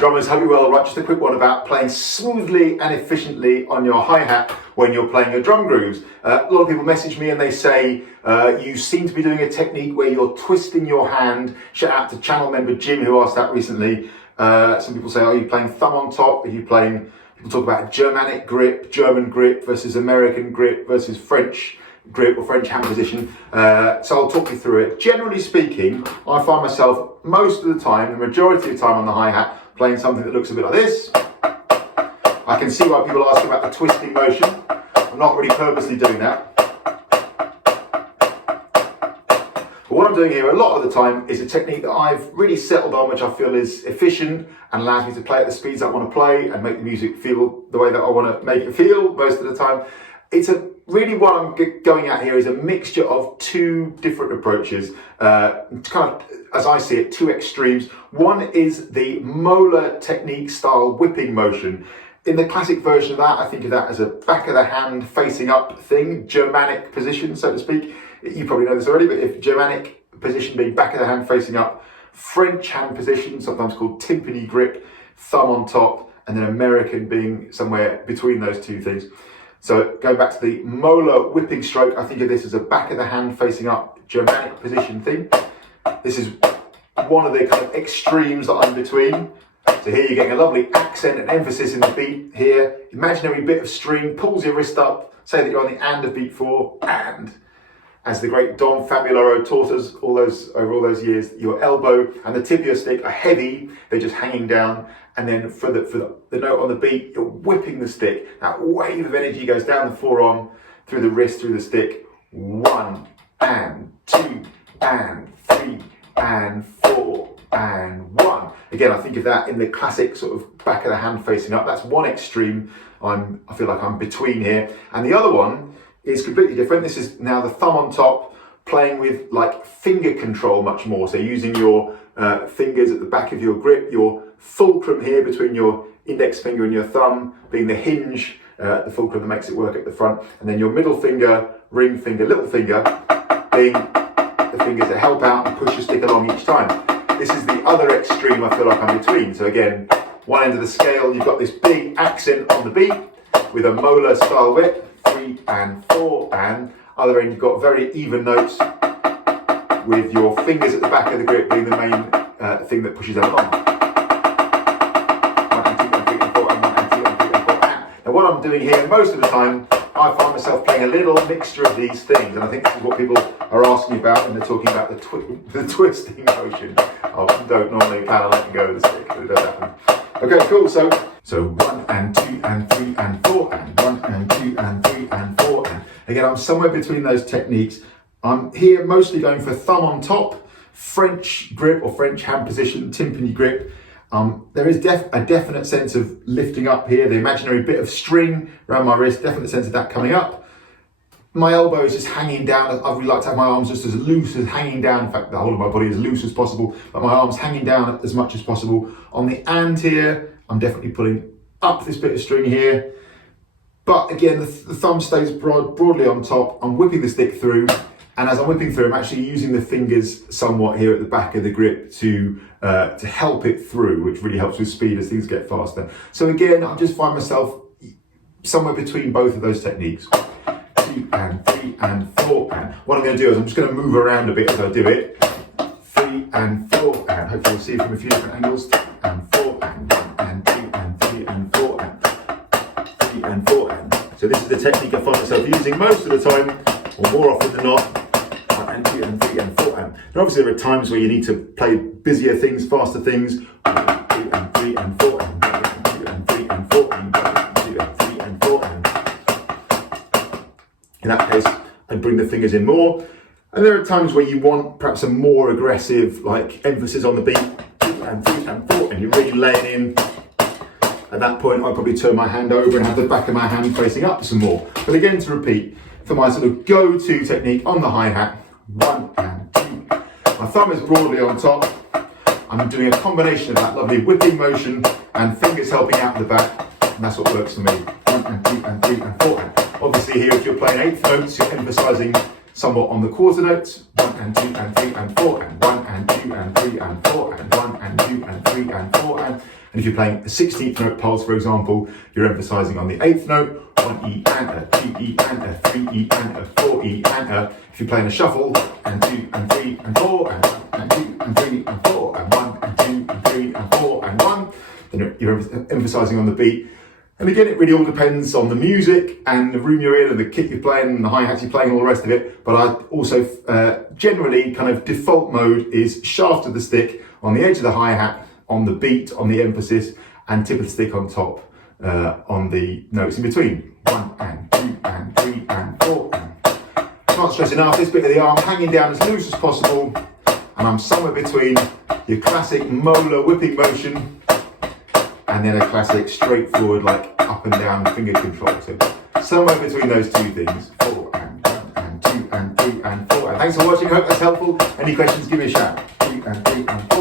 drummers, hope you're well. Right, just a quick one about playing smoothly and efficiently on your hi-hat when you're playing your drum grooves. A lot of people message me and they say, you seem to be doing a technique where you're twisting your hand. Shout out to channel member Jim who asked that recently. Some people say, are you playing thumb on top? Are you playing, people talk about Germanic grip, German grip versus American grip versus French grip or French hand position. So I'll talk you through it. Generally speaking, I find myself most of the time, the majority of the time on the hi-hat, playing something that looks a bit like this. I can see why people ask about the twisting motion. I'm not really purposely doing that. But what I'm doing here a lot of the time is a technique that I've really settled on, which I feel is efficient and allows me to play at the speeds I want to play and make the music feel the way that I want to make it feel most of the time. Really what I'm going at here is a mixture of two different approaches, kind of, as I see it, two extremes. One is the molar technique style whipping motion. In the classic version of that, I think of that as a back of the hand facing up thing, Germanic position, so to speak. You probably know this already, but if Germanic position being back of the hand facing up, French hand position, sometimes called timpani grip, thumb on top, and then American being somewhere between those two things. So going back to the molar whipping stroke, I think of this as a back of the hand facing up Germanic position thing. This is one of the kind of extremes that I'm between. So here you're getting a lovely accent and emphasis in the beat here. Imaginary bit of string, pulls your wrist up, say that you're on the and of beat 4, and as the great Don Fabularo taught us over all those years, your elbow and the tip of your stick are heavy, they're just hanging down. And then for the note on the beat, you're whipping the stick. That wave of energy goes down the forearm, through the wrist, through the stick. 1 and 2 and 3 and 4 and 1. Again, I think of that in the classic sort of back of the hand facing up. That's one extreme I feel like I'm between here. And the other one is completely different. This is now the thumb on top, playing with like finger control much more. So using your fingers at the back of your grip, your fulcrum here between your index finger and your thumb being the hinge, the fulcrum that makes it work at the front, and then your middle finger, ring finger, little finger being the fingers that help out and push your stick along each time. This is the other extreme I feel like I'm between. So again, one end of the scale, you've got this big accent on the beat with a molar style whip, 3 and 4, and other end you've got very even notes with your fingers at the back of the grip being the main thing that pushes them along. 1 and 2 and 3 and 4 and 1 and 2 and 3 and 4 and. Now what I'm doing here most of the time, I find myself playing a little mixture of these things, and I think this is what people are asking about when they're talking about the twisting motion. I don't normally plan on letting go of the stick, but it does happen. Okay, cool. So 1 and 2 and 3 and 4 and 1 and 2 and 3 and 4 and. Again, I'm somewhere between those techniques. I'm here mostly going for thumb on top, French grip or French hand position, timpani grip. There is a definite sense of lifting up here, the imaginary bit of string around my wrist, definite sense of that coming up. My elbow is just hanging down. I really like to have my arms just as loose as hanging down. In fact, the whole of my body as loose as possible, but my arms hanging down as much as possible. On the and here, I'm definitely pulling up this bit of string here. But again, the thumb stays broadly on top. I'm whipping the stick through. And as I'm whipping through, I'm actually using the fingers somewhat here at the back of the grip to help it through, which really helps with speed as things get faster. So again, I just find myself somewhere between both of those techniques. 2 and 3 and 4 and. What I'm going to do is I'm just going to move around a bit as I do it. 3 and 4 and. Hopefully you'll see it from a few different angles. 3 and 4 and 1 and 2 and 3 and 4 and 3 and 4 and. So this is the technique I find myself using most of the time, or more often than not. 1 and 2 and 3 and 4 and. And obviously there are times where you need to play busier things, faster things. 1 and 2 and 3 and 4 and 1 and 2 and 3 and 4 and 1 and 2 and 3 and 4 and. In that case, I'd bring the fingers in more. And there are times where you want perhaps a more aggressive, like emphasis on the beat. 2 and 3 and 4 and you're really laying in. At that point, I'll probably turn my hand over and have the back of my hand facing up some more. But again, to repeat, for my sort of go-to technique on the hi-hat, 1 and 2. My thumb is broadly on top. I'm doing a combination of that lovely whipping motion and fingers helping out the back, and that's what works for me. 1 and 2 and 3 and 4 and. Obviously here, if you're playing eighth notes, you're emphasizing somewhat on the quarter notes. 1 and 2 and 3 and 4 and 1 and 2 and 3 and 4 and 1 and 2 and 3 and 4 and if you're playing a 16th note pulse, for example, you're emphasizing on the 8th note, 1E and a 2E and a 3E and a 4E and a. If you're playing a shuffle, and 2 and 3 and 4 and 1 and 2 and 3 and 4 and 1 and 2 and 3 and 4 and 1, then you're emphasizing on the beat. And again, it really all depends on the music and the room you're in and the kit you're playing and the hi-hats you're playing and all the rest of it. But I also generally kind of default mode is shaft of the stick on the edge of the hi-hat, on the beat, on the emphasis, and tip of the stick on top on the notes in between. 1 and 2 and 3 and 4 and can't stress enough, this bit of the arm hanging down as loose as possible, and I'm somewhere between your classic molar whipping motion and then a classic straightforward like up and down finger control. So somewhere between those two things. 4 and 1 and 2 and 3 and 4. And thanks for watching, I hope that's helpful. Any questions, give me a shout. 3 and 3 and 4.